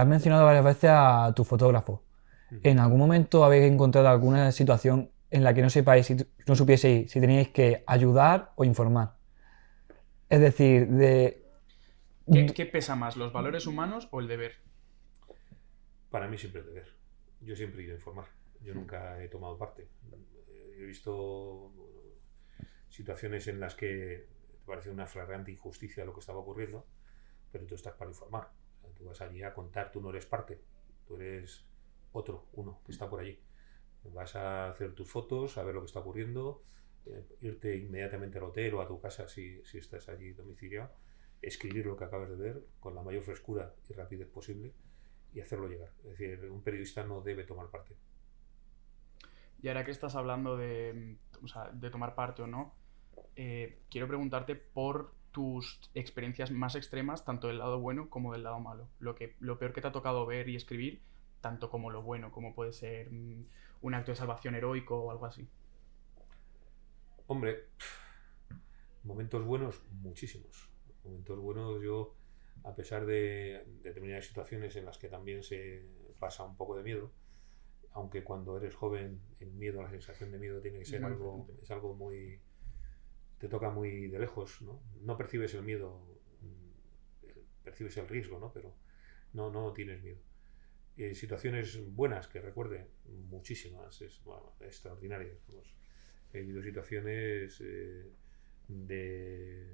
has mencionado varias veces a tu fotógrafo. ¿En algún momento habéis encontrado alguna situación en la que no supieseis si teníais que ayudar o informar? Es decir, ¿Qué pesa más, los valores humanos o el deber? Para mí siempre es deber. Yo siempre he ido a informar. Yo nunca he tomado parte. He visto situaciones en las que te parece una flagrante injusticia lo que estaba ocurriendo, pero tú estás para informar. O sea, tú vas allí a contar, tú no eres parte, tú eres uno que está por allí. Vas a hacer tus fotos, a ver lo que está ocurriendo, irte inmediatamente al hotel o a tu casa si estás allí domiciliado, escribir lo que acabas de ver con la mayor frescura y rapidez posible y hacerlo llegar. Es decir, un periodista no debe tomar parte. Y ahora que estás hablando o sea, de tomar parte o no, quiero preguntarte por tus experiencias más extremas, tanto del lado bueno como del lado malo. Lo peor que te ha tocado ver y escribir, tanto como lo bueno, como puede ser un acto de salvación heroico o algo así. Hombre, momentos buenos, muchísimos. Momentos buenos, yo, a pesar de determinadas situaciones en las que también se pasa un poco de miedo, aunque cuando eres joven el miedo, la sensación de miedo tiene que ser es algo muy... te toca muy de lejos, ¿no? No percibes el miedo, percibes el riesgo, ¿no? Pero no tienes miedo. Situaciones buenas que recuerde, muchísimas, extraordinarias. Vamos. He vivido situaciones de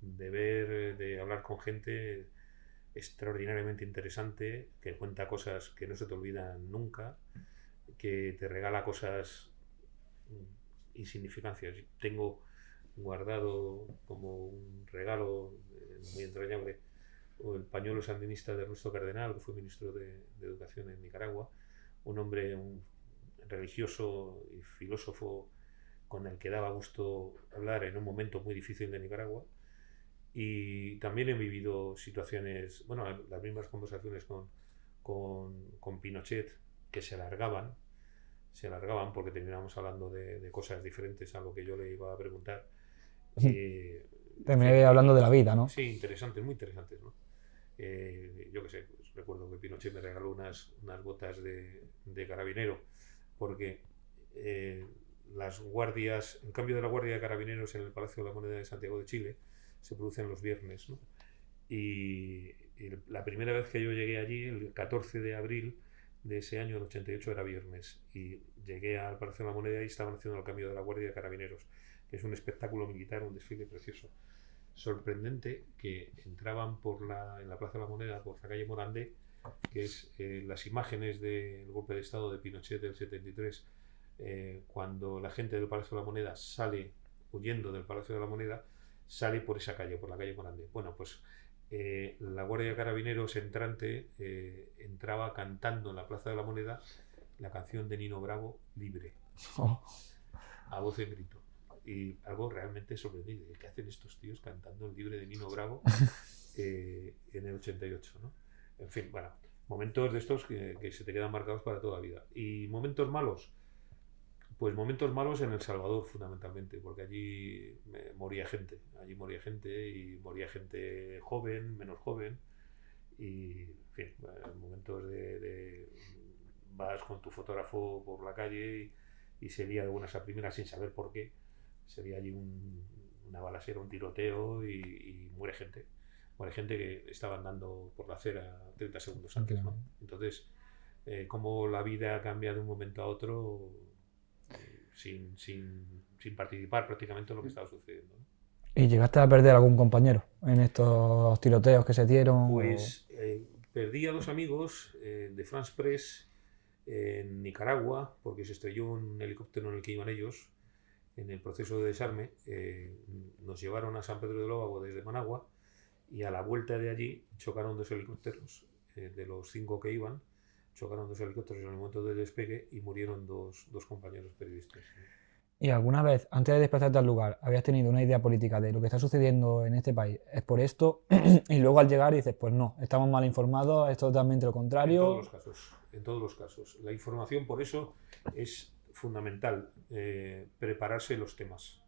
ver, de hablar con gente extraordinariamente interesante, que cuenta cosas que no se te olvidan nunca, que te regala cosas insignificancias. Tengo guardado como un regalo muy entrañable el pañuelo sandinista de Ernesto Cardenal, que fue ministro de Educación en Nicaragua, un hombre religioso y filósofo con el que daba gusto hablar en un momento muy difícil de Nicaragua. Y también he vivido situaciones, bueno, las mismas conversaciones con Pinochet, que se alargaban porque terminábamos hablando de cosas diferentes a lo que yo le iba a preguntar. Terminé hablando de la vida, ¿no? Sí, interesantes, muy interesantes, ¿no? Yo qué sé, pues recuerdo que Pinochet me regaló unas botas de carabinero, porque las guardias, en cambio de la guardia de carabineros en el Palacio de la Moneda de Santiago de Chile, se producen los viernes, ¿no? Y la primera vez que yo llegué allí, el 14 de abril de ese año, el 88, era viernes, y llegué al Palacio de la Moneda y estaban haciendo el cambio de la guardia de carabineros, que es un espectáculo militar, un desfile precioso. Sorprendente que entraban en la Plaza de la Moneda, por la calle Morandé, que es las imágenes del golpe de Estado de Pinochet del 73, cuando la gente del Palacio de la Moneda sale huyendo del Palacio de la Moneda, sale por esa calle, por la calle Morandé. Bueno, pues la Guardia de Carabineros entrante entraba cantando en la Plaza de la Moneda la canción de Nino Bravo, Libre, a voz en grito. Y algo realmente sorprendente, ¿qué hacen estos tíos cantando el Libre de Nino Bravo en el 88, ¿no? En fin, bueno, momentos de estos que se te quedan marcados para toda la vida. Y momentos malos, pues momentos malos en El Salvador fundamentalmente, porque allí moría gente y moría gente joven, menos joven, y en fin, momentos de vas con tu fotógrafo por la calle y se lía de buenas a primeras sin saber por qué. Sería allí una balacera, un tiroteo y muere gente. Muere gente que estaba andando por la acera 30 segundos antes, ¿no? Entonces, cómo la vida cambia de un momento a otro sin participar prácticamente en lo que estaba sucediendo, ¿no? ¿Y llegaste a perder algún compañero en estos tiroteos que se dieron? Pues perdí a 2 amigos de France Press en Nicaragua, porque se estrelló un helicóptero en el que iban ellos en el proceso de desarme. Nos llevaron a San Pedro de Lóvago desde Managua y a la vuelta de allí chocaron 2 helicópteros. De los 5 que iban, chocaron 2 helicópteros en el momento del despegue y murieron dos compañeros periodistas. ¿Y alguna vez, antes de desplazarte al lugar, habías tenido una idea política de lo que está sucediendo en este país? ¿Es por esto? Y luego al llegar dices, pues no, estamos mal informados, es totalmente lo contrario. En todos los casos. La información, por eso, es fundamental. Prepararse los temas.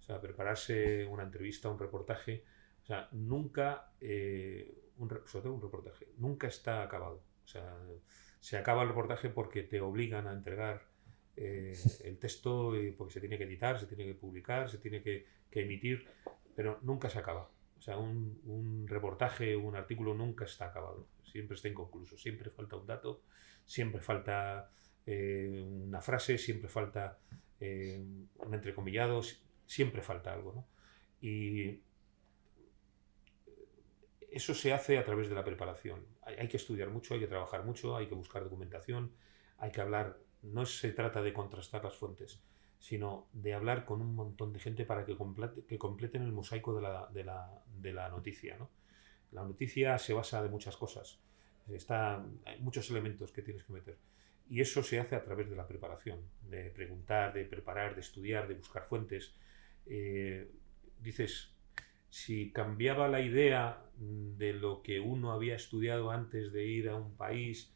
O sea, prepararse una entrevista, un reportaje. O sea, nunca sobre todo un reportaje, nunca está acabado. O sea, se acaba el reportaje porque te obligan a entregar el texto, porque se tiene que editar, se tiene que publicar, se tiene que emitir, pero nunca se acaba. O sea, un reportaje, un artículo nunca está acabado, siempre está inconcluso, siempre falta un dato, siempre falta una frase, siempre falta un entrecomillado, siempre falta algo, ¿no? Y eso se hace a través de la preparación. Hay que estudiar mucho, hay que trabajar mucho, hay que buscar documentación, hay que hablar. No se trata de contrastar las fuentes, sino de hablar con un montón de gente para que completen el mosaico de la noticia, ¿no? La noticia se basa de muchas cosas. Hay muchos elementos que tienes que meter. Y eso se hace a través de la preparación, de preguntar, de preparar, de estudiar, de buscar fuentes. Dices, si cambiaba la idea de lo que uno había estudiado antes de ir a un país,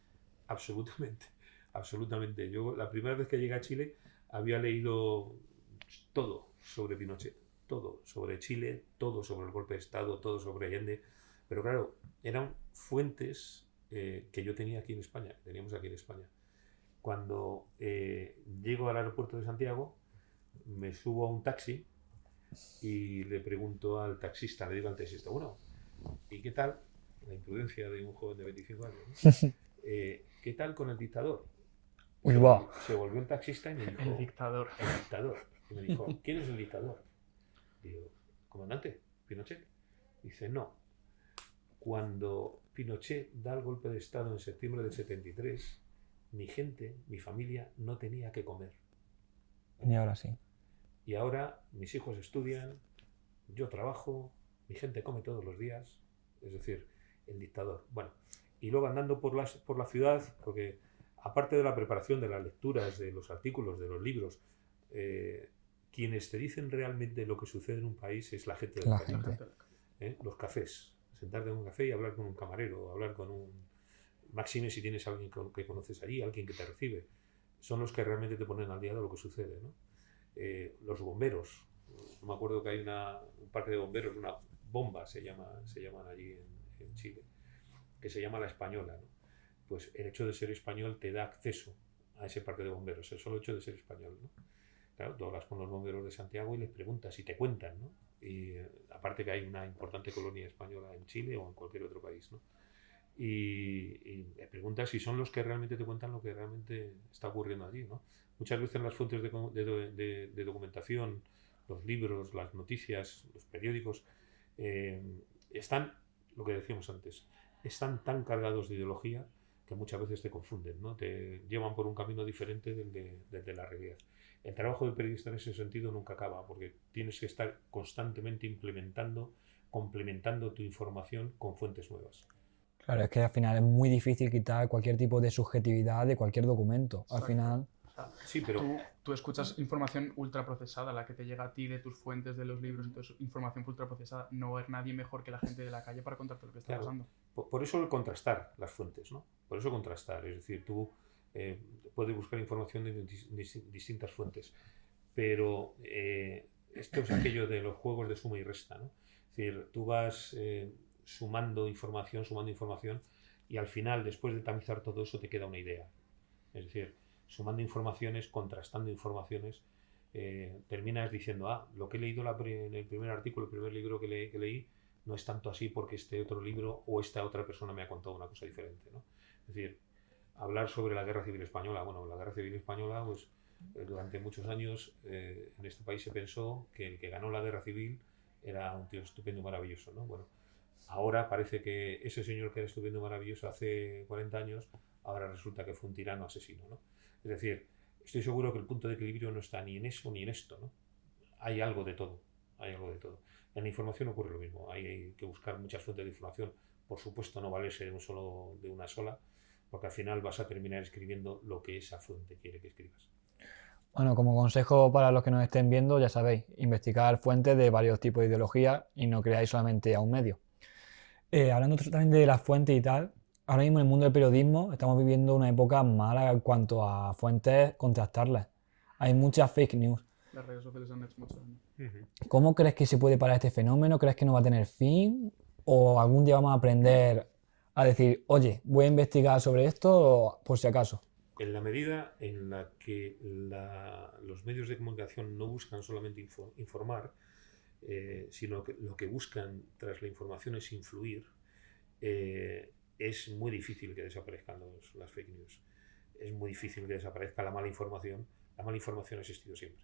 absolutamente, absolutamente. Yo la primera vez que llegué a Chile había leído todo sobre Pinochet, todo sobre Chile, todo sobre el golpe de Estado, todo sobre Allende, pero claro, eran fuentes que yo tenía aquí en España, que teníamos aquí en España. Cuando llego al aeropuerto de Santiago, me subo a un taxi y le pregunto al taxista, le digo al taxista, bueno, ¿y qué tal? La imprudencia de un joven de 25 años, ¿no? ¿Qué tal con el dictador? Uy, wow. Se volvió el taxista y me dijo... El dictador. El dictador. Y me dijo, ¿quién es el dictador? Digo, comandante, Pinochet. Dice, no. Cuando Pinochet da el golpe de Estado en septiembre del 73, mi gente, mi familia, no tenía que comer. Y ahora sí. Y ahora mis hijos estudian, yo trabajo, mi gente come todos los días, es decir, el dictador. Bueno, y luego andando por la ciudad, porque aparte de la preparación de las lecturas, de los artículos, de los libros, quienes te dicen realmente lo que sucede en un país es la gente del país. Los cafés, sentarte en un café y hablar con un camarero, hablar con un... Máxime si tienes a alguien que conoces allí, alguien que te recibe, son los que realmente te ponen al día de lo que sucede, ¿no? Los bomberos, no me acuerdo que hay un parque de bomberos, una bomba se llaman allí en Chile, que se llama La Española, ¿no? Pues el hecho de ser español te da acceso a ese parque de bomberos, el solo hecho de ser español, ¿no? Claro, tú hablas con los bomberos de Santiago y les preguntas y te cuentan, ¿no? Y aparte que hay una importante colonia española en Chile o en cualquier otro país, ¿no? Y le preguntas si son los que realmente te cuentan lo que realmente está ocurriendo allí, ¿no? Muchas veces las fuentes de documentación, los libros, las noticias, los periódicos, están, lo que decíamos antes, están tan cargados de ideología que muchas veces te confunden, ¿no? Te llevan por un camino diferente del de la realidad. El trabajo del periodista en ese sentido nunca acaba, porque tienes que estar constantemente complementando tu información con fuentes nuevas. Claro, es que al final es muy difícil quitar cualquier tipo de subjetividad de cualquier documento. Al final... Sí, pero tú escuchas información ultraprocesada, la que te llega a ti de tus fuentes, de los libros, entonces información ultraprocesada. No es nadie mejor que la gente de la calle para contarte lo que está pasando. Por eso el contrastar las fuentes, ¿no? Por eso contrastar, es decir, tú puedes buscar información de distintas fuentes, pero esto es aquello de los juegos de suma y resta, ¿no? Es decir, tú vas sumando información y al final, después de tamizar todo eso, te queda una idea. Es decir, sumando informaciones, contrastando informaciones, terminas diciendo, lo que he leído en el primer artículo, el primer libro que leí, no es tanto así porque este otro libro o esta otra persona me ha contado una cosa diferente, ¿no? Es decir, hablar sobre la Guerra Civil Española. Bueno, la Guerra Civil Española, pues durante muchos años en este país se pensó que el que ganó la Guerra Civil era un tío estupendo y maravilloso, ¿no? Bueno, ahora parece que ese señor que era estupendo y maravilloso hace 40 años, ahora resulta que fue un tirano asesino, ¿no? Es decir, estoy seguro que el punto de equilibrio no está ni en eso ni en esto, ¿no? Hay algo de todo, hay algo de todo. En la información ocurre lo mismo, hay que buscar muchas fuentes de información. Por supuesto, no valerse de una sola, porque al final vas a terminar escribiendo lo que esa fuente quiere que escribas. Bueno, como consejo para los que nos estén viendo, ya sabéis, investigar fuentes de varios tipos de ideología y no creáis solamente a un medio. Hablando también de las fuentes y tal, ahora mismo en el mundo del periodismo estamos viviendo una época mala en cuanto a fuentes contrastarlas. Hay muchas fake news. Las redes sociales han hecho mucho daño. ¿Cómo crees que se puede parar este fenómeno? ¿Crees que no va a tener fin? ¿O algún día vamos a aprender a decir, oye, voy a investigar sobre esto por si acaso? En la medida en la que los medios de comunicación no buscan solamente informar, sino que lo que buscan tras la información es influir, es muy difícil que desaparezcan las fake news. Es muy difícil que desaparezca la mala información. La mala información ha existido siempre,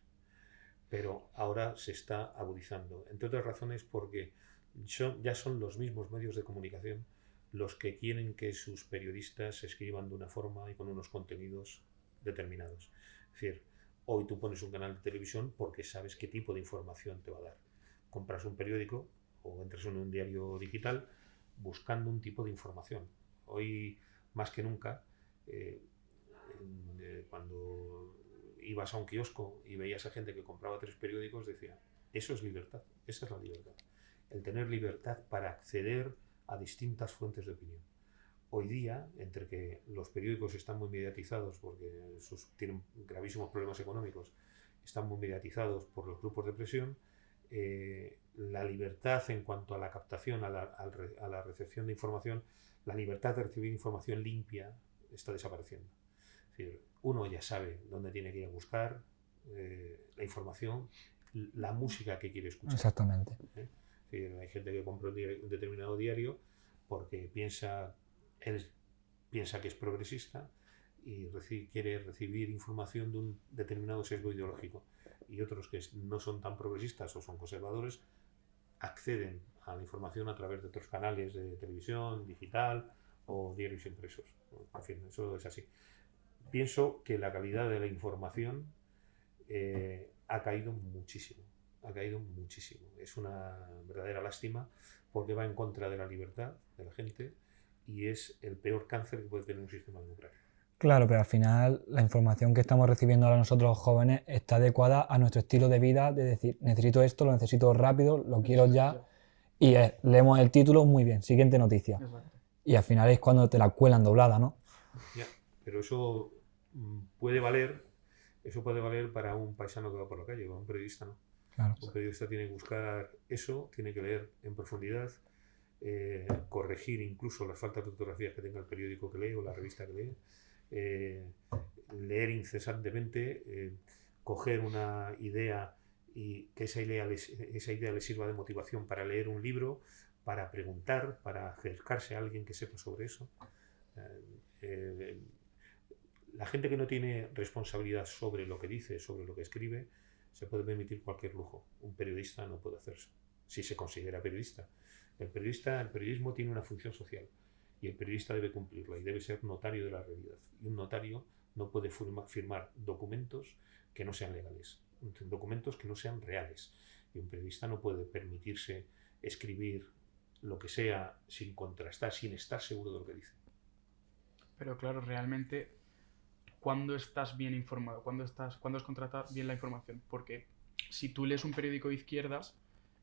pero ahora se está agudizando, entre otras razones porque ya son los mismos medios de comunicación los que quieren que sus periodistas escriban de una forma y con unos contenidos determinados. Es decir, hoy tú pones un canal de televisión porque sabes qué tipo de información te va a dar. Compras un periódico o entras en un diario digital buscando un tipo de información. Hoy, más que nunca, cuando ibas a un kiosco y veías a gente que compraba 3 periódicos, decía, eso es libertad, esa es la libertad. El tener libertad para acceder a distintas fuentes de opinión. Hoy día, entre que los periódicos están muy mediatizados porque tienen gravísimos problemas económicos, están muy mediatizados por los grupos de presión, la libertad en cuanto a la captación, a la recepción de información, la libertad de recibir información limpia está desapareciendo. Es decir, uno ya sabe dónde tiene que ir a buscar la información, la música que quiere escuchar. Exactamente. Es decir, hay gente que compra un determinado diario porque él piensa que es progresista y quiere recibir información de un determinado sesgo ideológico. Y otros que no son tan progresistas o son conservadores acceden a la información a través de otros canales de televisión, digital o diarios impresos. En fin, eso es así. Pienso que la calidad de la información ha caído muchísimo. Ha caído muchísimo. Es una verdadera lástima porque va en contra de la libertad de la gente y es el peor cáncer que puede tener un sistema democrático. Claro, pero al final la información que estamos recibiendo ahora nosotros los jóvenes está adecuada a nuestro estilo de vida, de decir, necesito esto, lo necesito rápido, lo quiero ya, y leemos el título, muy bien, siguiente noticia. Exacto. Y al final es cuando te la cuelan doblada, ¿no? Ya, pero eso puede valer para un paisano que va por la calle, para un periodista, ¿no? Claro. Un periodista tiene que buscar eso, tiene que leer en profundidad, corregir incluso las faltas de ortografía que tenga el periódico que lee o la revista que lee, leer incesantemente, coger una idea y que esa idea le sirva de motivación para leer un libro, para preguntar, para acercarse a alguien que sepa sobre eso. La gente que no tiene responsabilidad sobre lo que dice, sobre lo que escribe, se puede permitir cualquier lujo. Un periodista no puede hacerse, si se considera periodista. El periodismo tiene una función social y el periodista debe cumplirla y debe ser notario de la realidad. Y un notario no puede firmar documentos que no sean legales, documentos que no sean reales. Y un periodista no puede permitirse escribir lo que sea sin contrastar, sin estar seguro de lo que dice. Pero claro, realmente, ¿cuándo estás bien informado? ¿Cuándo has contratado bien la información? Porque si tú lees un periódico de izquierdas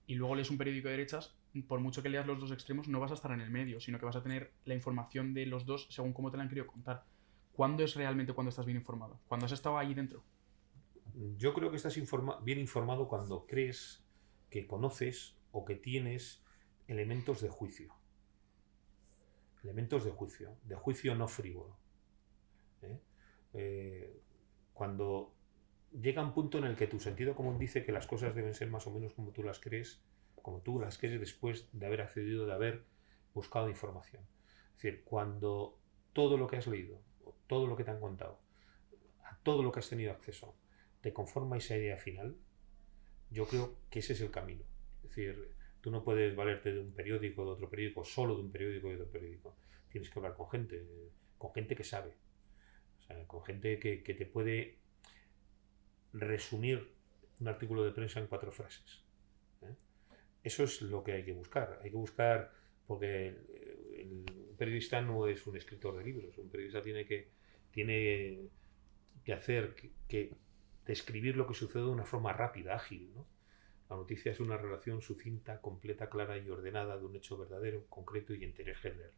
y luego lees un periódico de derechas, por mucho que leas los dos extremos, no vas a estar en el medio, sino que vas a tener la información de los dos según cómo te la han querido contar. ¿Cuándo es realmente cuando estás bien informado? ¿Cuándo has estado ahí dentro? Yo creo que estás bien informado cuando crees que conoces o que tienes elementos de juicio. Elementos de juicio no frívolo. Cuando llega un punto en el que tu sentido común dice que las cosas deben ser más o menos como tú las crees después de haber accedido, de haber buscado información. Es decir, cuando todo lo que has leído, todo lo que te han contado, a todo lo que has tenido acceso, te conforma esa idea final, yo creo que ese es el camino. Es decir, tú no puedes valerte de un periódico, de otro periódico, solo de un periódico y de otro periódico. Tienes que hablar con gente que sabe, o sea, con gente que te puede resumir un artículo de prensa en 4 frases. Eso es lo que hay que buscar. Hay que buscar, porque el periodista no es un escritor de libros. Un periodista tiene que hacer que describir lo que sucede de una forma rápida, ágil, ¿no? La noticia es una relación sucinta, completa, clara y ordenada de un hecho verdadero, concreto y interés general.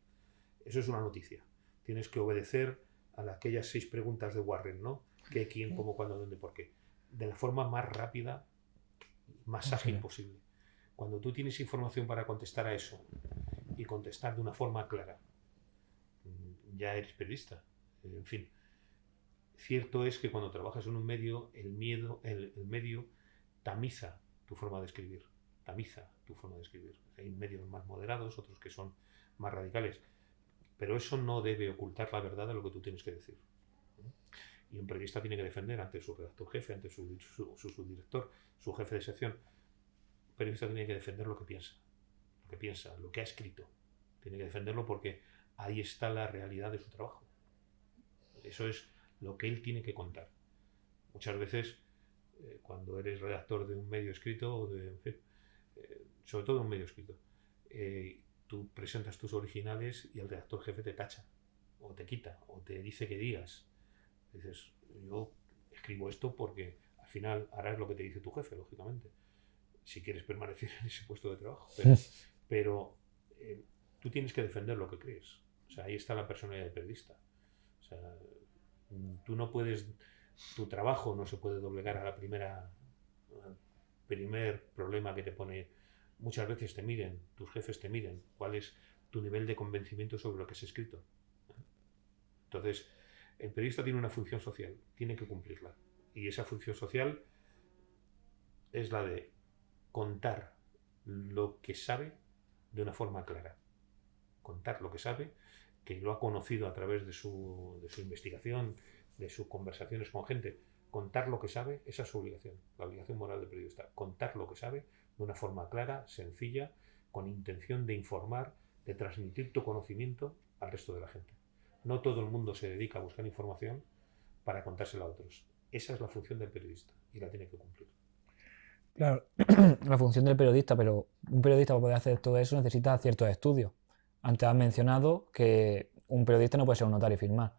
Eso es una noticia. Tienes que obedecer a aquellas 6 preguntas de Warren, ¿no? ¿Qué, quién, cómo, cuándo, dónde, por qué? De la forma más rápida, más ágil posible. Cuando tú tienes información para contestar a eso y contestar de una forma clara, ya eres periodista. En fin, cierto es que cuando trabajas en un medio, el medio tamiza tu forma de escribir. Tamiza tu forma de escribir. Hay medios más moderados, otros que son más radicales. Pero eso no debe ocultar la verdad de lo que tú tienes que decir. Y un periodista tiene que defender ante su redactor jefe, ante su subdirector, su jefe de sección. Un periodista tiene que defender lo que piensa, lo que ha escrito. Tiene que defenderlo porque ahí está la realidad de su trabajo. Eso es lo que él tiene que contar. Muchas veces, cuando eres redactor de un medio escrito, sobre todo de un medio escrito, tú presentas tus originales y el redactor jefe te tacha, o te quita, o te dice que digas. Dices, yo escribo esto porque al final harás lo que te dice tu jefe, lógicamente, si quieres permanecer en ese puesto de trabajo. Pero tú tienes que defender lo que crees. O sea, ahí está la personalidad del periodista. O sea, tú no puedes, tu trabajo no se puede doblegar al primer problema que te pone. Muchas veces te miden, tus jefes te miden cuál es tu nivel de convencimiento sobre lo que es escrito. Entonces, el periodista tiene una función social, tiene que cumplirla. Y esa función social es la de contar lo que sabe de una forma clara. Contar lo que sabe, que lo ha conocido a través de su investigación, de sus conversaciones con gente. Contar lo que sabe, esa es su obligación, la obligación moral del periodista. Contar lo que sabe de una forma clara, sencilla, con intención de informar, de transmitir tu conocimiento al resto de la gente. No todo el mundo se dedica a buscar información para contársela a otros. Esa es la función del periodista y la tiene que cumplir. Claro, la función del periodista, pero un periodista para poder hacer todo eso necesita ciertos estudios. Antes has mencionado que un periodista no puede ser un notario y firmar.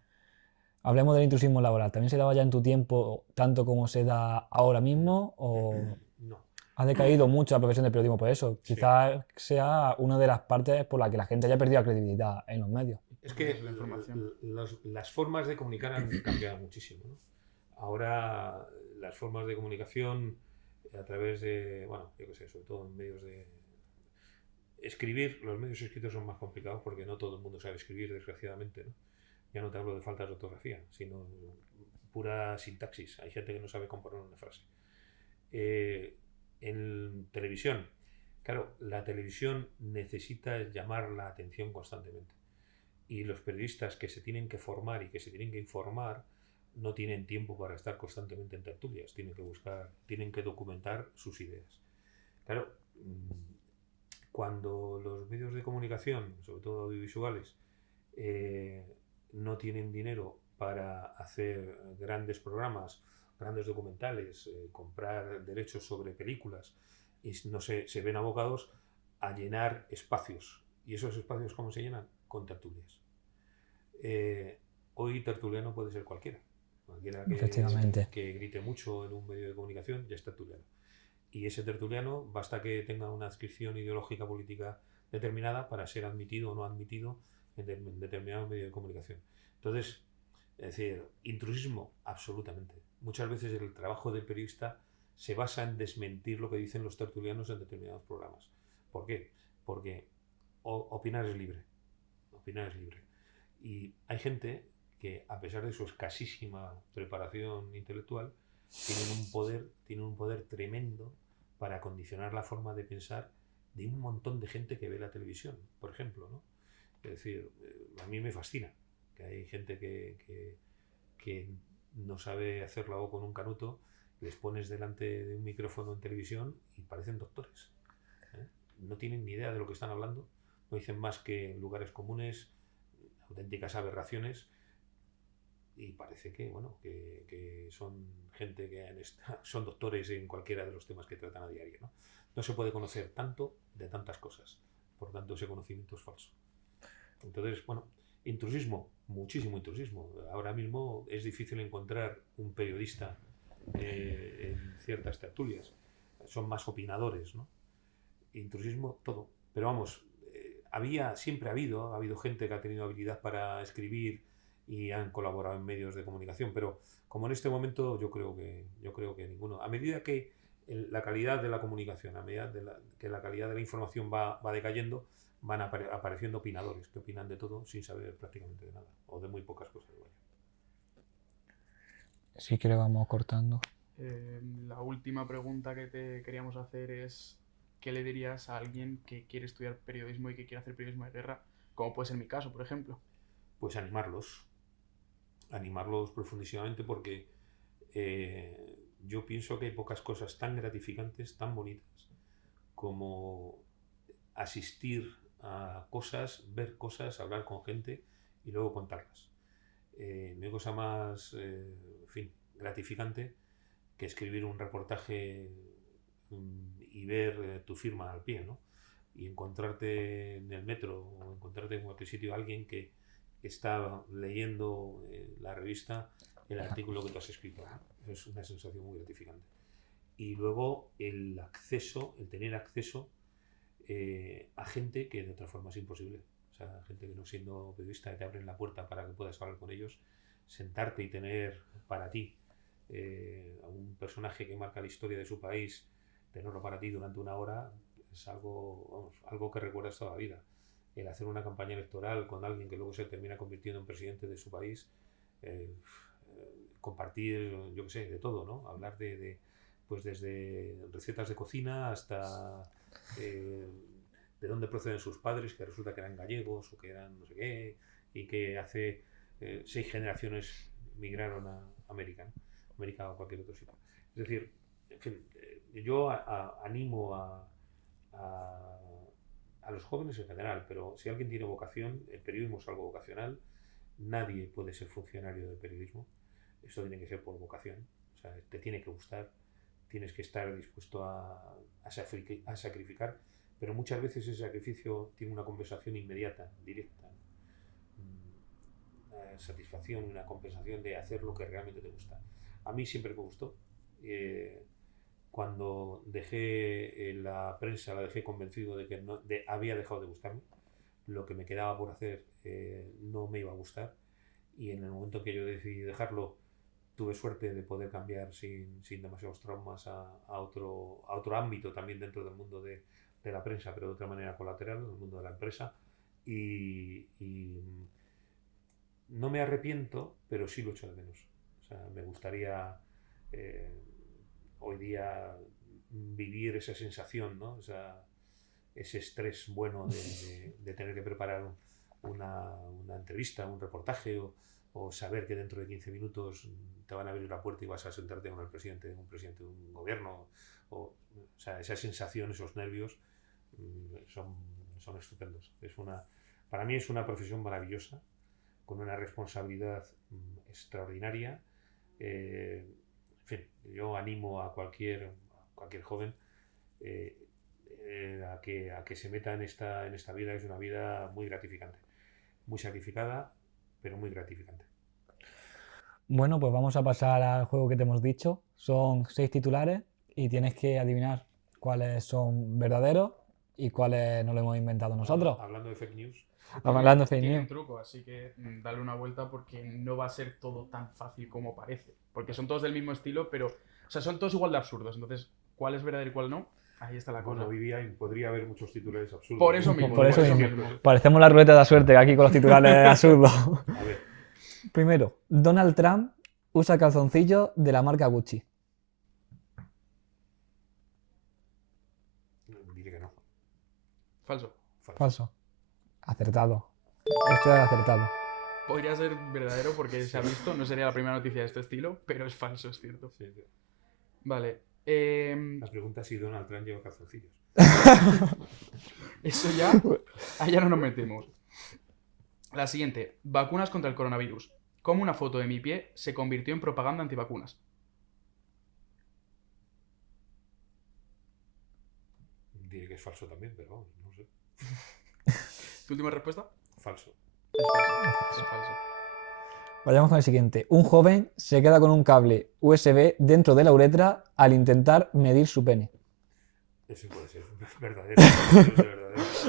Hablemos del intrusismo laboral. ¿También se daba ya en tu tiempo tanto como se da ahora mismo? ¿O no. Ha decaído mucho la profesión del periodismo por eso? Sí. Quizás sea una de las partes por las que la gente haya perdido la credibilidad en los medios. Es que las formas de comunicar han cambiado muchísimo, ¿no? Ahora las formas de comunicación a través de, bueno, yo qué sé, sobre todo en medios de escribir, los medios escritos son más complicados porque no todo el mundo sabe escribir, desgraciadamente, ¿no? Ya no te hablo de faltas de ortografía, sino pura sintaxis. Hay gente que no sabe componer una frase. En televisión, claro, la televisión necesita llamar la atención constantemente. Y los periodistas que se tienen que formar y que se tienen que informar no tienen tiempo para estar constantemente en tertulias, tienen que documentar sus ideas. Claro, cuando los medios de comunicación, sobre todo audiovisuales, no tienen dinero para hacer grandes programas, grandes documentales, comprar derechos sobre películas, y no se ven abocados a llenar espacios. ¿Y esos espacios cómo se llenan? Con tertulias. Hoy tertuliano puede ser cualquiera que grite mucho en un medio de comunicación, ya es tertuliano. Y ese tertuliano basta que tenga una adscripción ideológica política determinada para ser admitido o no admitido en determinado medio de comunicación. Entonces, es decir, intrusismo, absolutamente. Muchas veces el trabajo del periodista se basa en desmentir lo que dicen los tertulianos en determinados programas. ¿Por qué? Porque opinar es libre. Opinar es libre. Y hay gente que, a pesar de su escasísima preparación intelectual, tienen un poder tremendo para condicionar la forma de pensar de un montón de gente que ve la televisión, por ejemplo, ¿no? Es decir, a mí me fascina que hay gente que no sabe hacerlo con un canuto, les pones delante de un micrófono en televisión y parecen doctores, ¿eh? No tienen ni idea de lo que están hablando, no dicen más que lugares comunes, auténticas aberraciones, y parece que, bueno, que son gente que son doctores en cualquiera de los temas que tratan a diario, ¿no? No se puede conocer tanto de tantas cosas, por tanto ese conocimiento es falso. Entonces, bueno, intrusismo, muchísimo intrusismo. Ahora mismo es difícil encontrar un periodista en ciertas tertulias, son más opinadores, ¿no? Intrusismo, todo. Pero vamos, siempre ha habido gente que ha tenido habilidad para escribir y han colaborado en medios de comunicación, pero como en este momento yo creo que ninguno. A medida que la calidad de la comunicación, a medida que la calidad de la información va decayendo, van apareciendo opinadores que opinan de todo sin saber prácticamente de nada, o de muy pocas cosas. Vaya. Si quieres vamos cortando. La última pregunta que te queríamos hacer es, ¿qué le dirías a alguien que quiere estudiar periodismo y que quiere hacer periodismo de guerra? Como puede ser mi caso, por ejemplo. Pues animarlos profundísimamente, porque yo pienso que hay pocas cosas tan gratificantes, tan bonitas, como asistir a cosas, ver cosas, hablar con gente y luego contarlas. No hay cosa más, en fin, gratificante que escribir un reportaje y ver tu firma al pie, ¿no? Y encontrarte en el metro o encontrarte en cualquier sitio a alguien que está leyendo la revista el artículo que tú has escrito. Es una sensación muy gratificante. Y luego el tener acceso a gente que de otra forma es imposible. O sea, gente que no siendo periodista te abren la puerta para que puedas hablar con ellos, sentarte y tener para ti a un personaje que marca la historia de su país, tenerlo para ti durante una hora, es algo que recuerdas toda la vida. El hacer una campaña electoral con alguien que luego se termina convirtiendo en presidente de su país, compartir, yo qué sé, de todo, ¿no? Hablar pues desde recetas de cocina hasta de dónde proceden sus padres, que resulta que eran gallegos o que eran no sé qué, y que hace 6 generaciones migraron a América, ¿no? América o cualquier otro sitio. Es decir, en fin, yo animo a los jóvenes en general, pero si alguien tiene vocación, el periodismo es algo vocacional, nadie puede ser funcionario del periodismo, esto tiene que ser por vocación, o sea, te tiene que gustar, tienes que estar dispuesto a sacrificar, pero muchas veces ese sacrificio tiene una compensación inmediata, directa, una satisfacción, una compensación de hacer lo que realmente te gusta. A mí siempre me gustó. Cuando dejé la prensa, la dejé convencido de que había dejado de gustarme. Lo que me quedaba por hacer no me iba a gustar. Y en el momento que yo decidí dejarlo, tuve suerte de poder cambiar sin demasiados traumas a otro ámbito también dentro del mundo de la prensa, pero de otra manera colateral, en el mundo de la empresa. Y no me arrepiento, pero sí lo echo de menos. O sea, me gustaría hoy día vivir esa sensación, ¿no? O sea, ese estrés bueno de tener que preparar una entrevista, un reportaje o saber que dentro de 15 minutos te van a abrir la puerta y vas a sentarte con el presidente de un gobierno. O sea, esa sensación, esos nervios son estupendos. Para mí es una profesión maravillosa, con una responsabilidad extraordinaria. En fin, yo animo a cualquier joven a que se meta en esta vida. Es una vida muy gratificante, muy sacrificada, pero muy gratificante. Bueno, pues vamos a pasar al juego que te hemos dicho. Son 6 titulares y tienes que adivinar cuáles son verdaderos y cuáles no lo hemos inventado nosotros. Hablando de fake news. Hablando de fake Tiene un news. truco, así que dale una vuelta porque no va a ser todo tan fácil como parece. Porque son todos del mismo estilo, pero... O sea, son todos igual de absurdos. Entonces, ¿cuál es verdadero y cuál no? Ahí está la cosa. Bueno, hoy día podría haber muchos titulares absurdos. Por eso mismo. Por eso mismo. Parecemos la ruleta de la suerte aquí con los titulares absurdos. A ver. Primero, Donald Trump usa calzoncillos de la marca Gucci. Diré que no. Falso. Falso. Acertado. Esto es acertado. Podría ser verdadero porque se ha visto, no sería la primera noticia de este estilo, pero es falso, es cierto. Sí. Vale. La pregunta es si Donald Trump lleva calzoncillos. Eso ya, allá no nos metemos. La siguiente, vacunas contra el coronavirus. ¿Cómo una foto de mi pie se convirtió en propaganda antivacunas? Diré que es falso también, pero vamos, no sé. ¿Tu última respuesta? Falso. Es falso. Es falso. Vayamos con el siguiente. Un joven se queda con un cable USB dentro de la uretra al intentar medir su pene. Eso puede ser verdadero.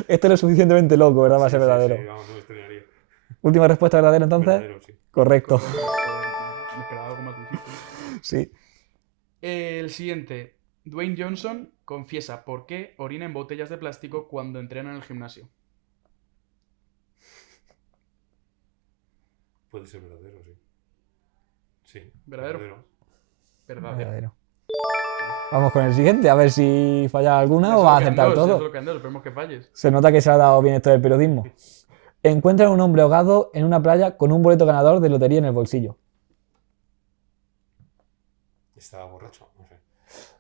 Esto es lo suficientemente loco, ¿verdad? Para ser verdadero. Sí, vamos, no me extrañaría. Última respuesta verdadera, entonces. Verdadero, sí. Correcto. Me esperaba algo más difícil. Sí. El siguiente. Dwayne Johnson confiesa por qué orina en botellas de plástico cuando entrena en el gimnasio. Puede ser verdadero, sí. Sí. ¿Verdadero? Verdadero. Verdadero. Vamos con el siguiente, a ver si falla alguna Ya o va a solo quedan acertar dos, ya todo. solo quedan dos, esperemos que falles. Se nota que se ha dado bien esto del periodismo. Encuentran a un hombre ahogado en una playa con un boleto ganador de lotería en el bolsillo. Estaba borracho, no sé.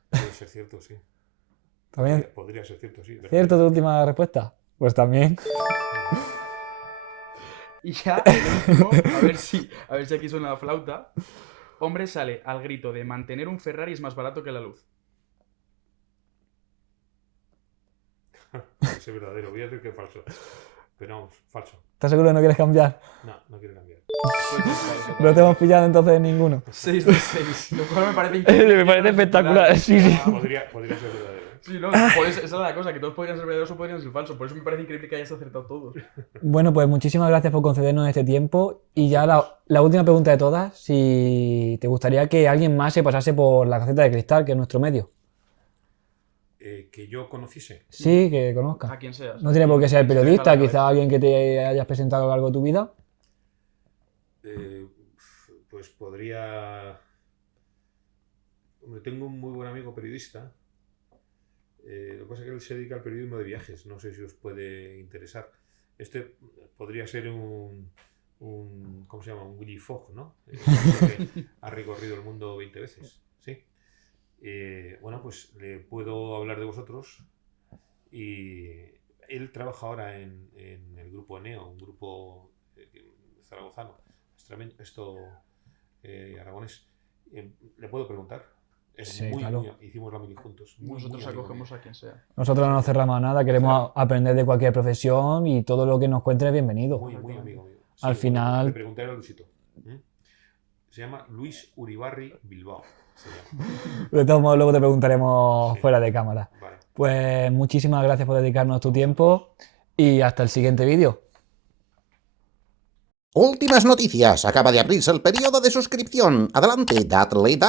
Puede ser cierto, sí. ¿También Podría ser cierto, sí. cierto tu última respuesta? Pues también. Y ya el último, a ver si aquí suena la flauta. Hombre sale al grito de mantener un Ferrari es más barato que la luz. Puede ser verdadero, voy a decir que es falso. Pero vamos, falso. ¿Estás seguro que no quieres cambiar? No quiero cambiar. Pues es falso. No te hemos pillado entonces ninguno. 6 de 6, lo cual me parece increíble. Me parece espectacular, sí, sí. Podría ser verdadero. ¿eh? Sí, no, por eso, esa es la cosa, que todos podrían ser verdaderos o podrían ser falsos. Por eso me parece increíble que hayas acertado todos. Bueno, pues muchísimas gracias por concedernos este tiempo. Y ya la última pregunta de todas, si te gustaría que alguien más se pasase por la Gaceta de Cristal, que es nuestro medio. Que yo conociese. Sí, que conozca. A quien seas. No tiene por qué ser Quien se te periodista, venga a la quizá alguien que te hayas presentado a lo largo de tu vida. Pues podría... Hombre, tengo un muy buen amigo periodista. Lo que pasa es que él se dedica al periodismo de viajes. No sé si os puede interesar. Este podría ser un ¿cómo se llama? Un Willy Fogg, ¿no? Que ha recorrido el mundo 20 veces. ¿Sí? Bueno, pues le puedo hablar de vosotros. Y él trabaja ahora en el grupo Eneo, un grupo zaragozano, aragonés. ¿Le puedo preguntar? Sí, claro. Hicimos la mili juntos. Nosotros amigo acogemos mío. a quien sea. Nosotros no nos cerramos a nada, queremos aprender de cualquier profesión y todo lo que nos cuente es bienvenido. Muy amigo mío. Al final- Le preguntaré a Luisito. Se llama Luis Uribarri Bilbao. Se llama. De todos modos, luego te preguntaremos Sí. fuera de cámara. Vale. Pues muchísimas gracias por dedicarnos tu tiempo y hasta el siguiente vídeo. Últimas noticias. Acaba de abrirse el periodo de suscripción. Adelante, dadle.